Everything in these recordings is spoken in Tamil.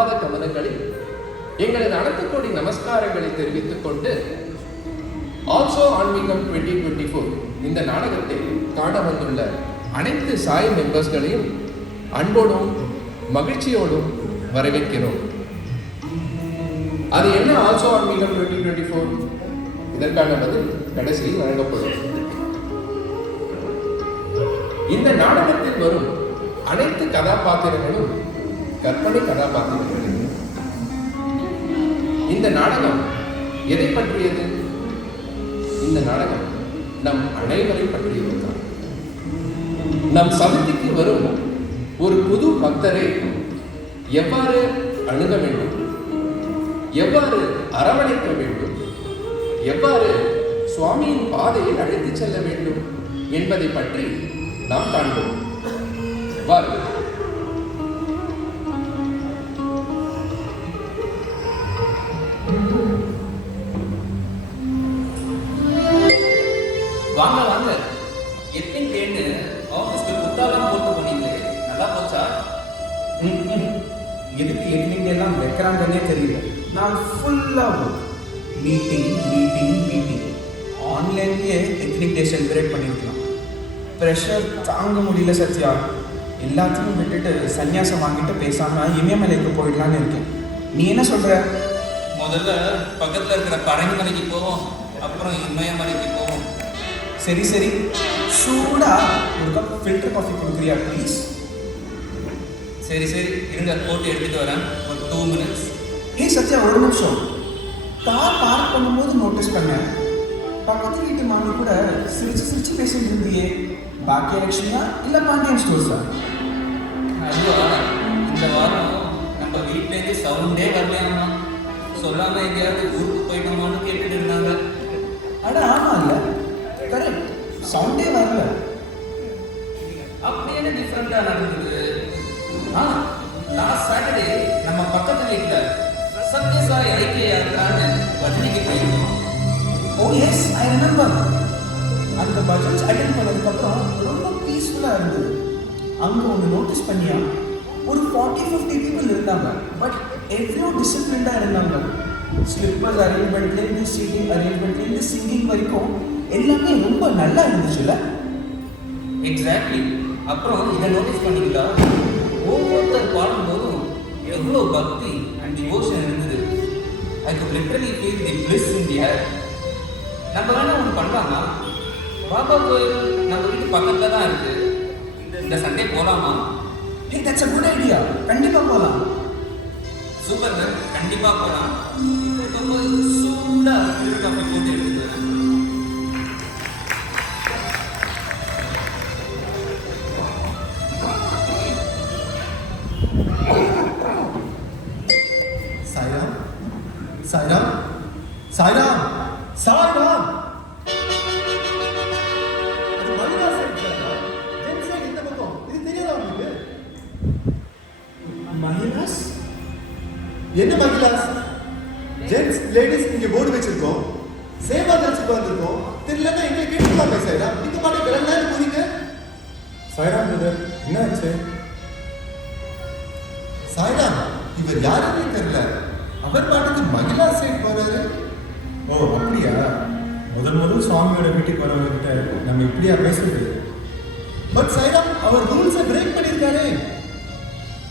மனமார்ந்த கவனங்களில் எங்களது அனைத்து கோடி நமஸ்காரங்களை தெரிவித்துக் கொண்டு ஆல்சோ ஆன்மீகம் 2024 இந்த நாடகத்தை காண வந்துள்ள அனைத்து சாய் மெம்பர்ஸ்களையும் அன்போடும் மகிழ்ச்சியோடும் வரவேற்கிறோம். அது என்ன ஆல்சோ ஆன்மீகம் 2024? இதற்கான பதில் கடைசியில் வழங்கப்படும். இந்த நாடகத்தில் வரும் அனைத்து கதாபாத்திரங்களும் கற்பனை கதாபாத்திரங்கள். இந்த நாடகம் எதை பற்றியது? இந்த நாடகம் நம் அனைவரை பற்றியது தான். நம் சமிதிக்கு வரும் ஒரு புது பக்தரை எவ்வாறு அணுக வேண்டும், எவ்வாறு அரவணைக்க வேண்டும், எவ்வாறு சுவாமியின் பாதையில் அழைத்துச் செல்ல வேண்டும் என்பதை பற்றி நாம் காண்போம். வாருங்கள். வாங்க வாங்க. எத்தனை கேட்டு ஆஃபீஸ்க்கு புத்தாலாம் போட்டு போனீங்க, நல்லா போச்சா? எதுக்கு எத்தனை எல்லாம் வைக்கிறாங்கன்னே தெரியல. நான் ஃபுல்லாக மீட்டிங் ஆன்லைன்லேயே எத்னிக் டே செலிப்ரேட் பண்ணியிருக்கலாம். ப்ரெஷர் தாங்க முடியல சத்யா. எல்லாத்தையும் விட்டுட்டு சன்னியாசம் வாங்கிட்டு பேசாமல் இமயமலைக்கு போயிடலான்னு இருக்கேன். நீ என்ன சொல்கிற? முதல்ல பக்கத்தில் இருக்கிற பரங்கிமலைக்கு போவோம், அப்புறம் இமயமலைக்கு போவோம். சரி சூடா ஒரு கப் ஃபில்டர் காஃபி கொடுக்குறியா ப்ளீஸ்? சரி இருங்க, போட்டு எடுத்துகிட்டு வரேன். ஒரு 2 minutes. சத்யா, ஒரு நிமிஷம். கார் பார்க் பண்ணும்போது நோட்டீஸ் பண்ணேன், பக்கத்து வீட்டு மாமி கூட சிரிச்சு பேசிட்டு இருந்தியே. பாக்கிய லட்சுமியா இல்லை பாண்டியன் ஸ்டோர்ஸா? அதுவா, இந்த வாரம் நம்ம வீட்டிலேருந்து சவுண்டே வரலையாமா. சொல்லாமல் எங்கேயாவது ஊருக்கு போயிட்டோமான்னு கேட்டுட்டு இருந்தாங்க. அட ஆமா இல்லை, கரெக்ட், சவுண்டே வரல. அப்படி என்ன டிஃப்ரெண்டாக நடந்தது? லாஸ்ட் சாட்டர்டே நம்ம பக்கத்து வீட்டில் சத்யசாய் ஐக்கிய யாத்திரான்னு பஜனைக்கு போயிருந்தோம். ஓ எஸ், ஐ ரிமெம்பர். அந்த பஜன்ஸ் அட்டென்ட் பண்ணதுக்கப்புறம் ரொம்ப பீஸ்ஃபுல்லாக இருந்தது. அங்கே ஒன்று நோட்டீஸ் பண்ணியா, ஒரு 40-50 பீப்புள் இருந்தாங்க, பட் எவ்வளோ டிசிப்ளின்டாக இருந்தாங்க. ஸ்லிப்பர்ஸ் அரேஞ்ச்மெண்ட்லேருந்து சீட்டிங் அரேஞ்ச்மெண்ட்லேருந்து சிங்கிங் வரைக்கும் எல்லாமே ரொம்ப நல்லா இருந்துச்சுல்ல? எக்ஸாக்ட்லி. அப்புறம் இதை நோட்டீஸ் பண்ணிங்களா, ஒவ்வொருத்தர் பாடும்போதும் எவ்வளோ பக்தி அண்ட் டிவோஷன் இருந்தது. I could literally feel the bliss in the air. நம்ம வேணா ஒன்று பண்ணலாமா? பாபா கோயில் நம்ம வீட்டு பக்கத்தில் தான் இருக்கு. இந்த சண்டே போகலாமா? ஹே, தட்ஸ் அ குட் ஐடியா. கண்டிப்பாக போகலாம். சூப்பர்ங்க, கண்டிப்பாக போகலாம். ரொம்ப சூடாக ஃபில்டர் காஃபி போட்டு எடுத்துட்டு வரேன். சாய்ராம் அது மகிழா சைடு ஜென்ஸ் சைடு இந்த பக்கம். இது தெரியாதா உங்களுக்கு? மகிழாஸ்? என்ன மகிழாஸ்? ஜென்ஸ் லேடிஸ் இங்க போர்டு வச்சிருக்கோம், சேவா தரிச்சு உட்காந்துருக்கோம். தெரியலன்னா எங்களை கேட்டுக்கலாம். சாய்ராம், நீங்க பாட்டு கிளம்புனா போறீங்க. சாய்ராம் பிரதர், என்ன ஆச்சு? சாய்ராம், இவர் யாருன்னு தெரியல, அவர் பாட்டுக்கு மகிழா சைடு போறாரு. ஓ அப்படியா? முதல் சுவாமியோட வீட்டுக்கு வரவங்கிட்ட நம்ம இப்படியா பேசுறது? பட் சாய்ராம், அவர் ரூல்ஸை பிரேக் பண்ணியிருக்காரு.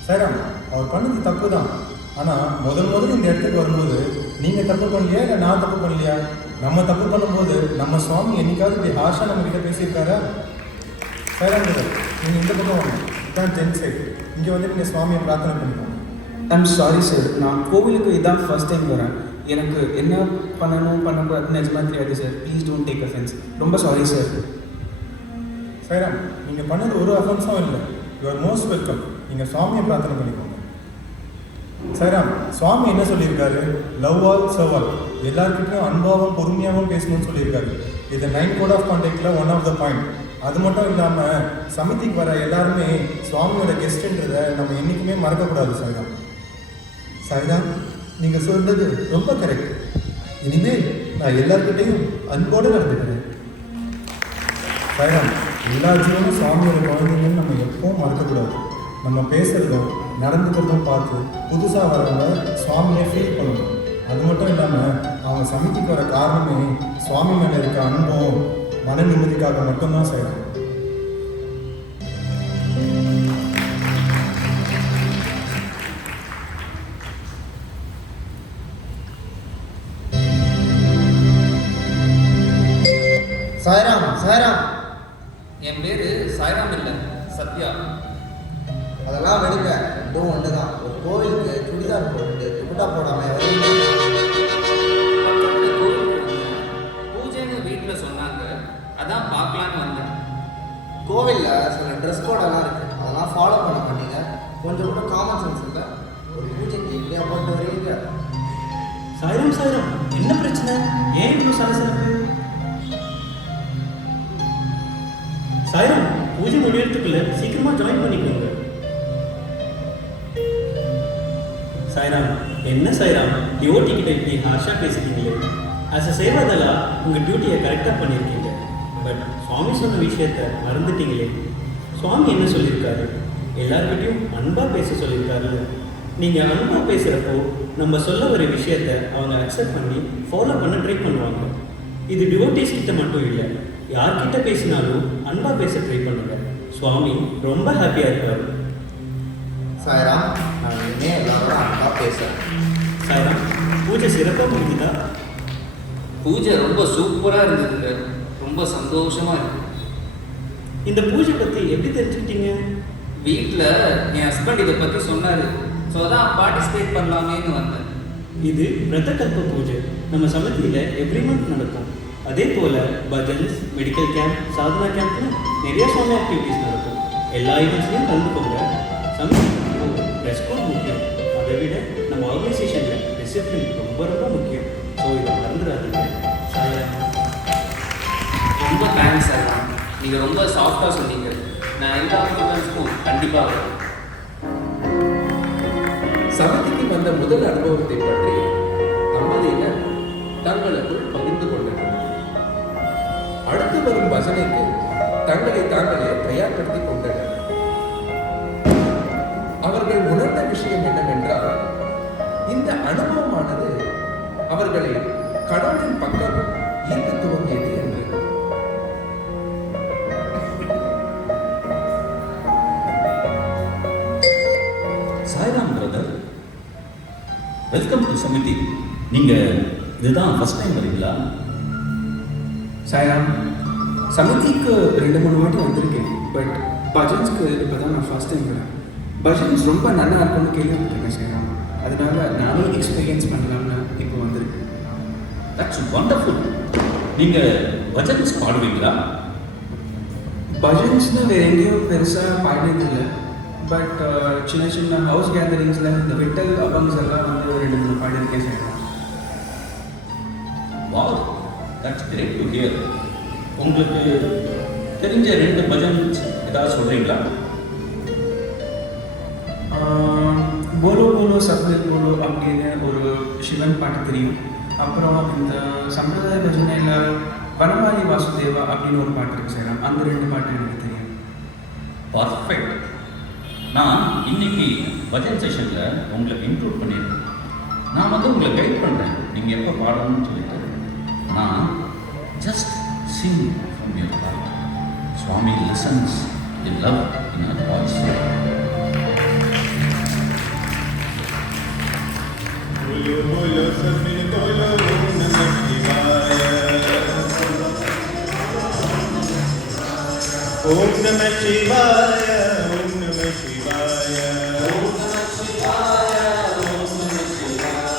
சாய்ராம், அவர் பண்ணது தப்பு தான். ஆனால் முதல் இந்த இடத்துக்கு வரும்போது நீங்கள் தப்பு பண்ணலையா இல்லை நான் தப்பு பண்ணலையா? நம்ம தப்பு பண்ணும்போது நம்ம சுவாமி என்னைக்காவது இப்படி ஹார்ஷாக நம்ம கிட்ட பேசியிருக்காரா? சாய்ராம் பிரதர், நீங்கள் இந்த பக்கம் வாங்க, இதுதான் ஜென்ஸ் சைடு. இங்கே வந்து நீங்கள் சுவாமியை பிரார்த்தனை பண்ணிக்கோங்க. ஐம் சாரி சார், நான் கோவிலுக்கு இதான் ஃபர்ஸ்ட் டைம் வரேன். எனக்கு என்ன பண்ணக்கூடாதுன்னு நிஜமாக தெரியாது sir. Please don't take offence. ரொம்ப சாரி சார். சாய்ராம், நீங்கள் பண்ணது ஒரு அஃபென்ஸும் இல்லை. You are most welcome. நீங்கள் சுவாமியை பிரார்த்தனை பண்ணிக்கோங்க. சாய்ராம், சுவாமி என்ன சொல்லியிருக்காரு? Love all serve all. எல்லாருக்கிட்டையும் அன்பாகவும் பொறுமையாகவும் பேசணும்னு சொல்லியிருக்காரு. இது 9 கோட் ஆஃப் கான்டாக்டில் ஒன் ஆஃப் த பாயிண்ட். அது மட்டும் இல்லாமல் சமிதிக்கு வர எல்லாருமே சுவாமியோட கெஸ்ட்ன்றதை நம்ம என்றைக்குமே மறக்கக்கூடாது. சாய்ராம், சாய்ராம், நீங்கள் சொன்னது ரொம்ப கரெக்ட். இனிமேல் நான் எல்லார்கிட்டையும் அன்போடு நடந்துக்கிறேன். சாய்ராம், எல்லா ஜீவனும் சுவாமியோட குழந்தைங்கன்னு நம்ம எப்பவும் மறக்கக்கூடாது. நம்ம பேசுகிறதும் நடந்துக்கிறதும் பார்த்து புதுசாக வரவங்க சுவாமியை ஃபீல் பண்ணணும். அது மட்டும் இல்லாமல் அவங்க சமிதிக்கு வர காரணமே சுவாமி மேலே இருக்க அன்பும் மன நிம்மதிக்காக மட்டும்தான் செய்யணும். சாய்ராம், சாய்ராம். என் பேர் சாய்ராம் இல்லை, சத்யா. அதெல்லாம் விடுங்க, ரெண்டும் ஒன்று தான். ஒரு கோவிலுக்கு சுடிதார் போட்டு துப்பட்டா போடாமல் வரீங்க. பக்கத்துல கோவிலுக்கு வந்தேன். பூஜைன்னு வீட்டில் சொன்னாங்க, அதான் பார்க்கலான்னு வந்தேன். கோவிலில் சில ட்ரெஸ் கோடெல்லாம் இருக்குது, அதெல்லாம் ஃபாலோ பண்ண மாட்டீங்க. கொஞ்சம் கூட காமன் சென்ஸ் இல்லை. ஒரு பூஜைக்கு இப்படியா போட்டு வரீங்க? சாய்ராம், சாய்ராம், என்ன பிரச்சனை? ஏன் இவ்வளோ சலசலப்பு? சாய்ராம், பூஜை முடியறதுக்குள்ள சீக்கிரமா ஜாயின் பண்ணிக்கோங்க. சாய்ராம், என்ன சாய்ராம், டிவோட்டி கிட்ட இப்படி ஹார்ஷா பேசிட்டீங்களே. ஆஸ் அ சேவாதலா உங்கள் டியூட்டியை கரெக்டாக பண்ணியிருக்கீங்க. பட் சுவாமி சொன்ன விஷயத்த மறந்துட்டீங்களே. சுவாமி என்ன சொல்லியிருக்காரு? எல்லார்கிட்டையும் அன்பாக பேச சொல்லியிருக்காரு. நீங்கள் அன்பாக பேசுகிறப்போ நம்ம சொல்ல வர விஷயத்த அவங்க அக்செப்ட் பண்ணி ஃபாலோ பண்ண ட்ரை பண்ணுவாங்க. இது டிவோட்டிஸ் கிட்ட மட்டும் இல்லை, யார்கிட்ட பேசினாலும் அன்பாக பேச ட்ரை பண்ணுங்க. சுவாமி ரொம்ப ஹாப்பியாக இருப்பார். சாய்ராம், நான் இனிமேல் எல்லாரோட அன்பாக பேசுகிறேன். சாய்ராம், பூஜை சிறப்பாக முடிஞ்சுதா? பூஜை ரொம்ப சூப்பராக இருந்ததுங்க, ரொம்ப சந்தோஷமாக இருக்கு. இந்த பூஜை பற்றி எப்படி தெரிஞ்சுக்கிட்டீங்க? வீட்டில் என் ஹஸ்பண்ட் இதை பற்றி சொன்னார், ஸோ அதான் பார்ட்டிசிபேட் பண்ணலாமேன்னு வந்தேன். இது பிரதகல்ப பூஜை நம்ம சமிதியில் எவ்ரி மந்த் நடக்கும். அதே போல் பஜன்ஸ், மெடிக்கல் கேம்ப், சாதனா கேம்ப்னு நிறைய சுவாமி ஆக்டிவிட்டீஸ் நடக்கும். எல்லா ஈவெண்ட்ஸ்லையும் கலந்துக்கோங்க. சமிதிக்கு ட்ரெஸ் கோட் முக்கியம், அதை விட நம்ம ஆர்கனைசேஷனில் டிசிப்ளின் ரொம்ப ரொம்ப முக்கியம். ஸோ இதை மறந்துடாதீங்க. சாய்ராம். ரொம்ப தேங்க்ஸ் சார், நீங்கள் ரொம்ப சாஃப்டாக சொன்னீங்க. நான் எல்லா ஈவெண்ட்ஸ்க்கும் கண்டிப்பாக வரேன். சமிதிக்கு வந்த முதல் அனுபவத்தை பற்றி தம்பதியினர் தங்களுக்குள் பகிர்ந்து கொண்டனர். அடுத்து வரும் பஜனைக்கு தங்களை தாங்களே தயார்படுத்திக் கொண்டனர். அவர்கள் உணர்ந்த விஷயம் என்னவென்றால், இந்த அனுபவமானது அவர்களை கடவுளின் பக்கம் ஈர்க்க துவங்கியது என்று. Sairam brother, welcome to Samithi. நீங்கள் இதுதான் ஃபர்ஸ்ட் டைம் வரீங்களா? சாய்ராம், சமிதிக்கு 2-3 வாட்டி வந்திருக்கேன். பட் பஜன்ஸ்க்கு இப்போ தான் நான் ஃபர்ஸ்ட் டைம் வரேன். பஜன்ஸ் ரொம்ப நல்லா இருக்கும்னு கேள்விப்பட்டிருக்கேன் சாய்ராம். அதனால நானும் எக்ஸ்பீரியன்ஸ் பண்ணலாம்னு இப்போ வந்திருக்கேன். That's wonderful. நீங்கள் பஜன்ஸ் பாடுவீங்களா? பஜன்ஸ்னு வேறு எங்கேயும் பெருசாக பாடினதில்லை. பட் சின்ன சின்ன ஹவுஸ் கேதரிங்ஸில் இந்த விட்டல் அபங்ஸ் எல்லாம் வந்து 2-3 பாடியிருக்கேன் Sairam. Wow, that's great to hear. உங்களுக்கு தெரிஞ்ச 2 பஜன்ஸ் ஏதாவது சொல்கிறீங்களா? போலோ போலோ சப்தில் போலோ அப்படின்னு ஒரு சிவன் பாட்டு தெரியும். அப்புறம் இந்த சம்பிரதாய பஜனையில் வனமாலி வாசுதேவா அப்படின்னு ஒரு பாட்டு இருக்கு சார். அந்த 2 பாட்டு எனக்கு தெரியும். பர்ஃபெக்ட். நான் இன்னைக்கு பஜன் செஷனில் உங்களை இன்க்ளூட் பண்ணியிருக்கேன். நான் வந்து உங்களை கைட் பண்ணுறேன், நீங்கள் எப்போ பாடணும்னு சொல்லிட்டு. நான் just sing from your heart. Swami listens the love in our voice. बोलो बोलो सब मिल बोलो ओम नमः शिवाय, ओम नमः शिवाय, ओम नमः शिवाय, ओम नमः शिवाय, ओम नमः शिवाय.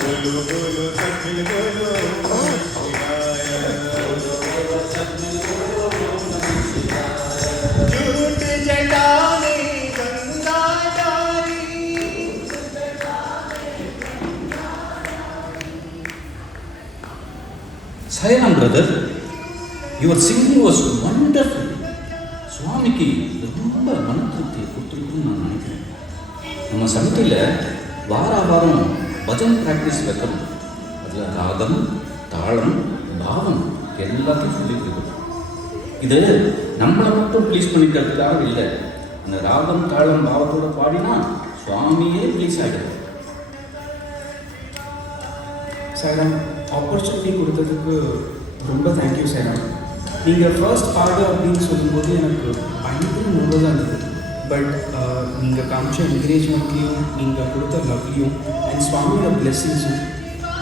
बोलो बोलो सब मिल बोलो ओम नमः शिवाय, बोलो बोलो सब मिल बोलो ओम नमः शिवाय. झूठ जटाने गंगा जारी, Sayanam brother, your singing was wonderful. சுவாமிக்கு ரொம்ப மன திருப்தியை கொடுத்துருக்குன்னு நான் நினைக்கிறேன். நம்ம சமிதியில் வாரம் பஜன் ப்ராக்டிஸ் வைக்கணும். அதில் ராகம், தாளம், பாவம் எல்லாத்தையும் சொல்லி கொடுக்கணும். இது நம்மளை மட்டும் ப்ளீஸ் பண்ணிக்கிறதுக்காக இல்லை. அந்த ராகம், தாளம், பாவத்தோடு பாடினா சுவாமியே ப்ளீஸ் ஆகிடுது. சார் ஆப்பர்ச்சுனிட்டி கொடுத்ததுக்கு ரொம்ப தேங்க்யூ சார். நீங்கள் ஃபர்ஸ்ட் பாடு அப்படின்னு சொல்லும்போது எனக்கு பயங்கர நர்வஸாக இருந்தது. பட் நீங்கள் காமிச்ச என்கரேஜ்மெண்ட்லேயும் நீங்கள் கொடுத்த லவ்லையும் அண்ட் சுவாமியோட பிளெஸிங்ஸும்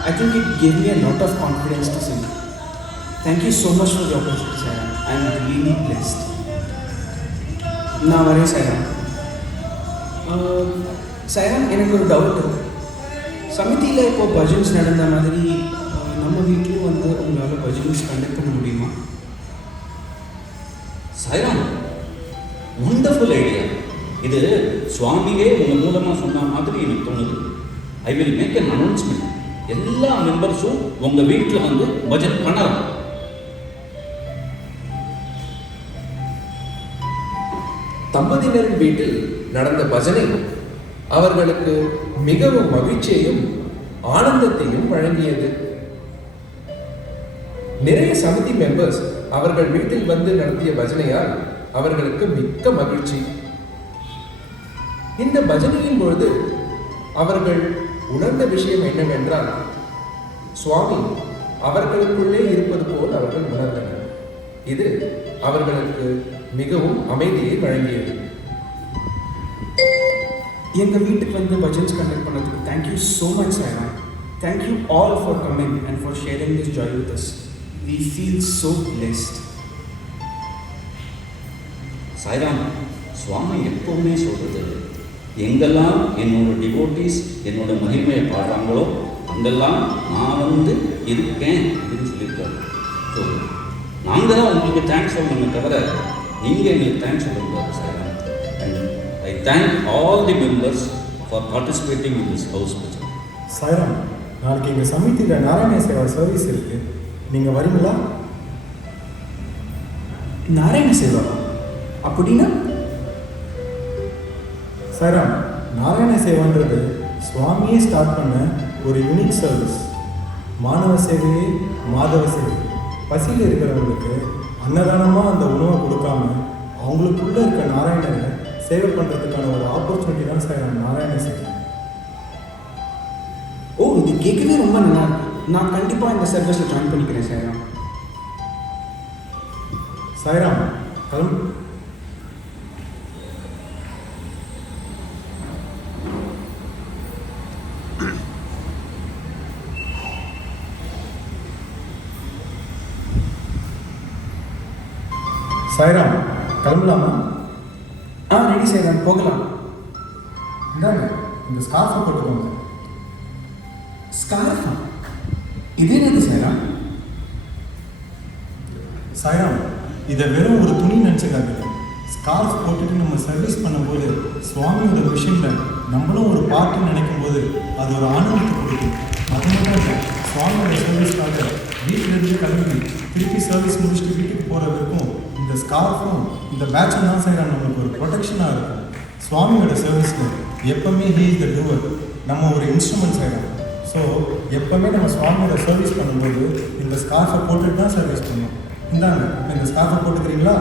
I think it gave me a lot of confidence to sing. Thank you so much for the opportunity sir. I am really blessed. நான் வரேன் சார். சார் எனக்கு ஒரு டவுட்டு. சமிதியில் இப்போ பஜன்ஸ் நடந்த மாதிரி நம்ம வீட்லேயும் வந்து உங்களால் பஜன்ஸ் கண்டக்ட் பண்ண முடியுமா? Sairam, wonderful idea. இது சுவாமியே உங்கள் மூலமாக சொன்ன மாதிரி எனக்கு தோணுது. I will make an announcement. எல்லா மெம்பர்ஸும் உங்கள் வீட்டில் வந்து பஜன் பண்ணலாம். தம்பதியினரின் வீட்டில் நடந்த பஜனை அவர்களுக்கு மிகவும் மகிழ்ச்சியையும் ஆனந்தத்தையும் வழங்கியது. நிறைய சமிதி மெம்பர்ஸ் அவர்கள் வீட்டில் வந்து நடத்திய பஜனையால் அவர்களுக்கு மிக்க மகிழ்ச்சி. இந்த பஜனையின் பொழுது அவர்கள் உணர்ந்த விஷயம் என்னவென்றால், சுவாமி அவர்களுக்குள்ளே இருப்பது போல் அவர்கள் உணர்ந்தனர். இது அவர்களுக்கு மிகவும் அமைதியை வழங்கியது. எங்கள் வீட்டுக்கு வந்து பஜன்ஸ் கண்டக்ட் பண்ணதுக்கு thank you so much sir. Thank you all for coming and for sharing this joy with us. We feel so blessed. Sairam, சுவாமி எப்பவுமே சொல்கிறது, எங்கெல்லாம் என்னோட டிவோட்டீஸ் என்னோட மகிமையை பாடுறாங்களோ அங்கெல்லாம் நான் வந்து இருக்கேன் அப்படின்னு சொல்லியிருக்காரு. ஸோ நாங்கள் தான் உங்களுக்கு தேங்க்ஸ் சொல்லணுமே தவிர நீங்கள் எங்களுக்கு தேங்க்ஸ் சொல்லக்கூடாது Sairam. And I thank all the members for participating in this house bhajan. Sairam, நாளைக்கு எங்கள் சமிதியில் நாராயண சேவா சர்வீஸ் இருக்குது. நீங்கள் வரீங்களா? நாராயண சேவா அப்படின்னா? சாய்ராம், நாராயண சேவான்றது சுவாமியே ஸ்டார்ட் பண்ண ஒரு யூனிக் சர்வீஸ். மாணவ சேவையே மாதவ சேவை. பசியில் இருக்கிறவங்களுக்கு அன்னதானமாக அந்த உணவை கொடுக்காம அவங்களுக்குள்ளே இருக்க நாராயணரை சேவை பண்ணுறதுக்கான ஒரு ஆப்பர்ச்சுனிட்டி தான் சாய்ராம் நாராயண சேவை. ஓ, இது கேட்கவே ரொம்ப நல்லா இருக்கு. நான் கண்டிப்பாக இந்த சர்வீஸில் ஜாயின் பண்ணிக்கிறேன் சாய்ராம். சாய்ராம், கிளம்பு. சாய்ராம், கிளம்பலாமா? ரெடி சாய்ராம், போகலாம். இந்தாங்க, இந்த ஸ்கார்ஃபை போட்டுக்கோங்க. ஸ்கார்ஃபா? இது என்னது சாய்ராம்? சாய்ராம், இதை வெறும் ஒரு துணி நினச்சிக்காதீங்க. ஸ்கார்ஃப் போட்டுட்டு நம்ம சர்வீஸ் பண்ணும்போது சுவாமியோட விஷயங்கள் நம்மளும் ஒரு பார்ட்டுன்னு நினைக்கும் போது அது ஒரு ஆனந்தத்தை கொடுக்கும். அது மட்டும் இல்லை, சுவாமியோட சர்வீஸ்க்காக வீட்டிலிருந்து கிளம்பி திருப்பி சர்வீஸ் முடிச்சுட்டு வீட்டுக்கு போகிற வரைக்கும் இந்த ஸ்கார்ஃபும் இந்த பேட்சும் தான் சாய்ராம் நம்மளுக்கு ஒரு ப்ரொடெக்ஷனாக இருக்கும். சுவாமியோட சர்வீஸில் எப்போவுமே ஹீ இஸ் த டூவர். நம்ம ஒரு இன்ஸ்ட்ருமெண்ட் சாய்ராம். ஸோ எப்போவுமே நம்ம சுவாமியோட சர்வீஸ் பண்ணும்போது இந்த ஸ்கார்ஃபை போட்டுட்டு தான் சர்வீஸ் பண்ணணும். இந்தாங்க, இந்த ஸ்கார்ஃபை போட்டுக்கிறீங்களா?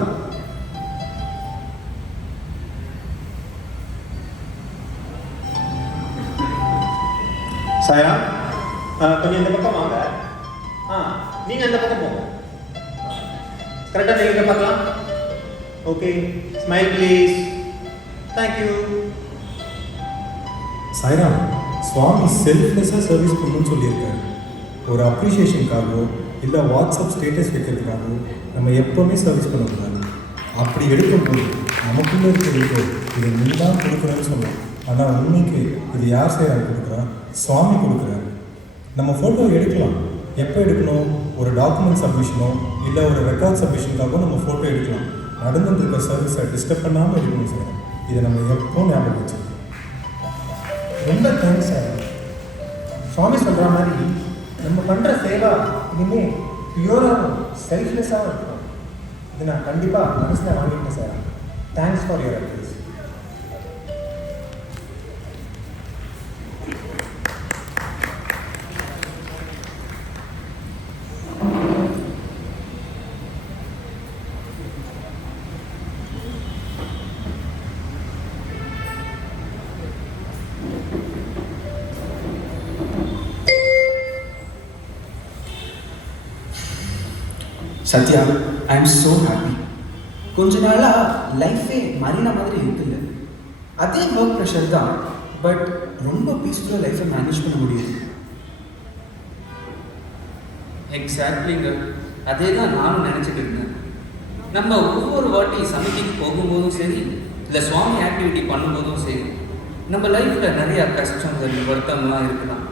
சாயா, கொஞ்சம் இந்த பக்கம் வாங்க. நீங்கள் அந்த பக்கம் போங்க. கரெக்டாக நீங்கள் பார்க்கலாம். Okay, smile please. Thank you. Sairam, சுவாமி செல்ஃப்லெஸ்ஸாக சர்வீஸ் பண்ணணும்னு சொல்லியிருக்காரு. ஒரு அப்ரிஷியேஷனுக்காகவோ இல்லை வாட்ஸ்அப் ஸ்டேட்டஸ் வைக்கிறதுக்காகவோ நம்ம எப்போவுமே சர்வீஸ் பண்ணக்கூடாது. அப்படி எடுக்கும்போது நமக்குள்ளே இருக்கிறதுக்கு இதை நீ தான் கொடுக்குறேன்னு சொல்லலாம். ஆனால் உண்மைக்கு இது யார் சாய்ராம் கொடுக்குறா? சுவாமி கொடுக்குறாரு. நம்ம ஃபோட்டோ எடுக்கலாம். எப்போ எடுக்கணும்? ஒரு டாக்குமெண்ட் சப்மிஷனோ இல்லை ஒரு ரெக்கார்ட் சப்மிஷனுக்காகவோ நம்ம ஃபோட்டோ எடுக்கலாம். நடந்துட்டு இருக்க சர்வீஸை டிஸ்டர்ப் பண்ணாமல் எடுக்கணும் சார். இதை நம்ம எப்போ ஞாபகம் வச்சுக்கணும். ரொம்ப தேங்க்ஸ் சார். சுவாமி சொல்கிற மாதிரி நம்ம பண்ணுற சேவா இனிமேல் பியூராகவும் செல்ஃப்லெஸ்ஸாகவும் இருக்கும். இது நான் கண்டிப்பாக மனசில் வாங்கிட்டேன் sir. Thanks for your advice. Sathya, I am so happy. கொஞ்ச நாளாக லைஃபே மறின மாதிரி இருக்குல்ல. அதே ஒர்க் ப்ரெஷர் தான், பட் ரொம்ப பீஸ்ஃபுல்லாக லைஃப்பை மேனேஜ் பண்ண முடியுது. எக்ஸாக்ட்லிங்க, அதே தான் நானும் நினச்சிட்டு இருந்தேன். நம்ம ஒவ்வொரு வாட்டி சமிதிக்கு போகும்போதும் சரி, இல்லை சுவாமி ஆக்டிவிட்டி பண்ணும்போதும் சரி, நம்ம லைஃப்பில் நிறையா கஷ்டங்கள் வருத்தம்லாம் இருக்கலாம்.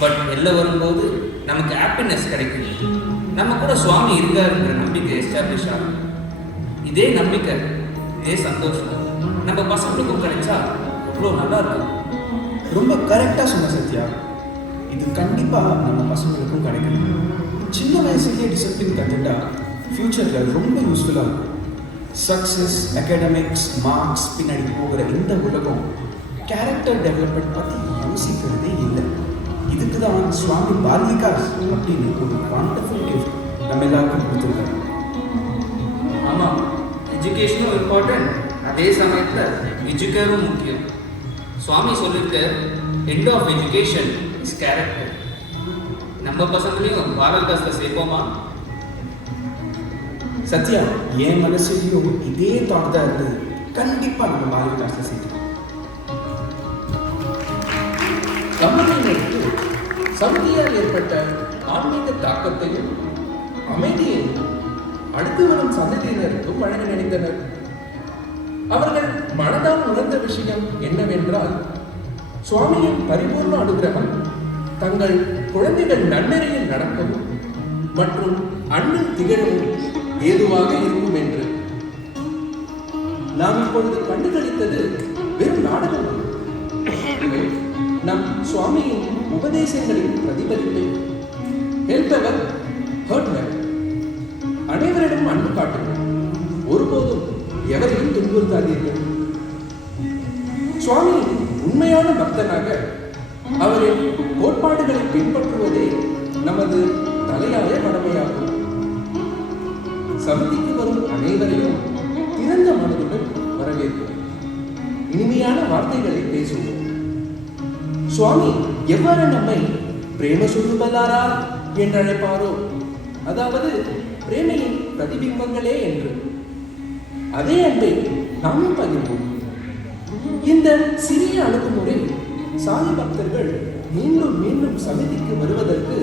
பட் வெளில வரும்போது நமக்கு ஹாப்பினஸ் கிடைக்குது. நம்ம கூட சுவாமி இருக்காருங்கிற நம்பிக்கை எஸ்டாப்ளிஷ் ஆகும். இதே நம்பிக்கை, இதே சந்தோஷம் நம்ம பசங்களுக்கும் கிடைச்சா அவ்வளோ நல்லா இருக்கும். ரொம்ப கரெக்டாக சொன்ன சத்யா. இது கண்டிப்பாக நம்ம பசங்களுக்கும் கிடைக்கணும். சின்ன வயசுலேயே டிசிப்ளின் கற்றுட்டா ஃப்யூச்சரில் ரொம்ப யூஸ்ஃபுல்லாக இருக்கும். சக்ஸஸ், அகாடமிக்ஸ், மார்க்ஸ் பின்னாடி போகிற இந்த உலகம் கேரக்டர் டெவலப்மெண்ட் பற்றி யோசிக்கிறதே இல்லை. இதுக்கு தான் சுவாமி பால்விகாஸ் அப்படின்னு ஒரு வண்டர்ஃபுல் கிஃப்ட் நம்ம எல்லாருக்கும் கொடுத்துருக்காங்க. ஆமாம், எஜுகேஷனும் இம்பார்ட்டன்ட், அதே சமயத்தில் எஜுகேரும் முக்கியம். சுவாமி சொல்லியிருக்க end of education is character. நம்ம பசங்களையும் பாரல்காஸ்ல சேர்ப்போமா? சத்யா, என் மனசுலையும் இதே தாட் தான் இருந்தது. கண்டிப்பாக நம்ம பாரல்காஸ்ல சேர்க்கலாம். சமூகத்திற்கு சமதியால் ஏற்பட்ட ஆன்மீக தாக்கத்தையும் அமைதியையும் அடுத்து வரும் சந்ததியினருக்கும் வழங்க நினைத்தனர். அவர்கள் மனதால் உணர்ந்த விஷயம் என்னவென்றால், சுவாமியின் பரிபூர்ண அனுகிரகம் தங்கள் குழந்தைகள் நன்னெறியில் நடக்கவும் மற்றும் அன்பில் திகழவும் ஏதுவாக இருக்கும் என்று. நாம் இப்பொழுது கண்டுகளித்தது வெறும் நாடகம் அல்ல. இவை நம் சுவாமியின் உபதேசங்களின் பிரதிபலிப்பை. ஹெல்பவர் ஹர்ட்னர். அனைவரிடம் அன்பு காட்டுங்கள், ஒருபோதும் எவரையும் துன்புறுத்தாதீர்கள். சுவாமியின் உண்மையான பக்தனாக அவரின் கோட்பாடுகளை பின்பற்றுவதே நமது தலையாய கடமையாகும். சமிதிக்கு வரும் அனைவரையும் திறந்த மனதுடன் வரவேற்போம். இனிமையான வார்த்தைகளை பேசுவோம். சுவாமி எவ்வாறு நம்மை பிரேம சுருபலாரா என்றழைப்பாரோ, அதாவது பிரேமையின் பிரதிபிம்பங்களே என்று, அதே அன்பை நாமும் பகிர்வோம். இந்த சிறிய அணுகுமுறை சாமி பக்தர்கள் மீண்டும் மீண்டும் சமிதிக்கு வருவதற்கு,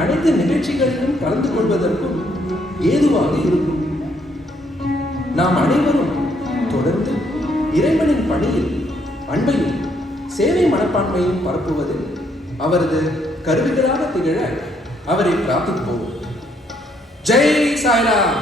அனைத்து நிகழ்ச்சிகளிலும் கலந்து கொள்வதற்கும் ஏதுவாக இருக்கும். நாம் அனைவரும் தொடர்ந்து இறைவனின் பணியில் அன்பையும் சேவை மனப்பான்மையும் பரப்புவதில் அவரது கருவிகளாக திகழ அவரை பிரார்த்திப்போம். ஜெய் சாய்ராம்.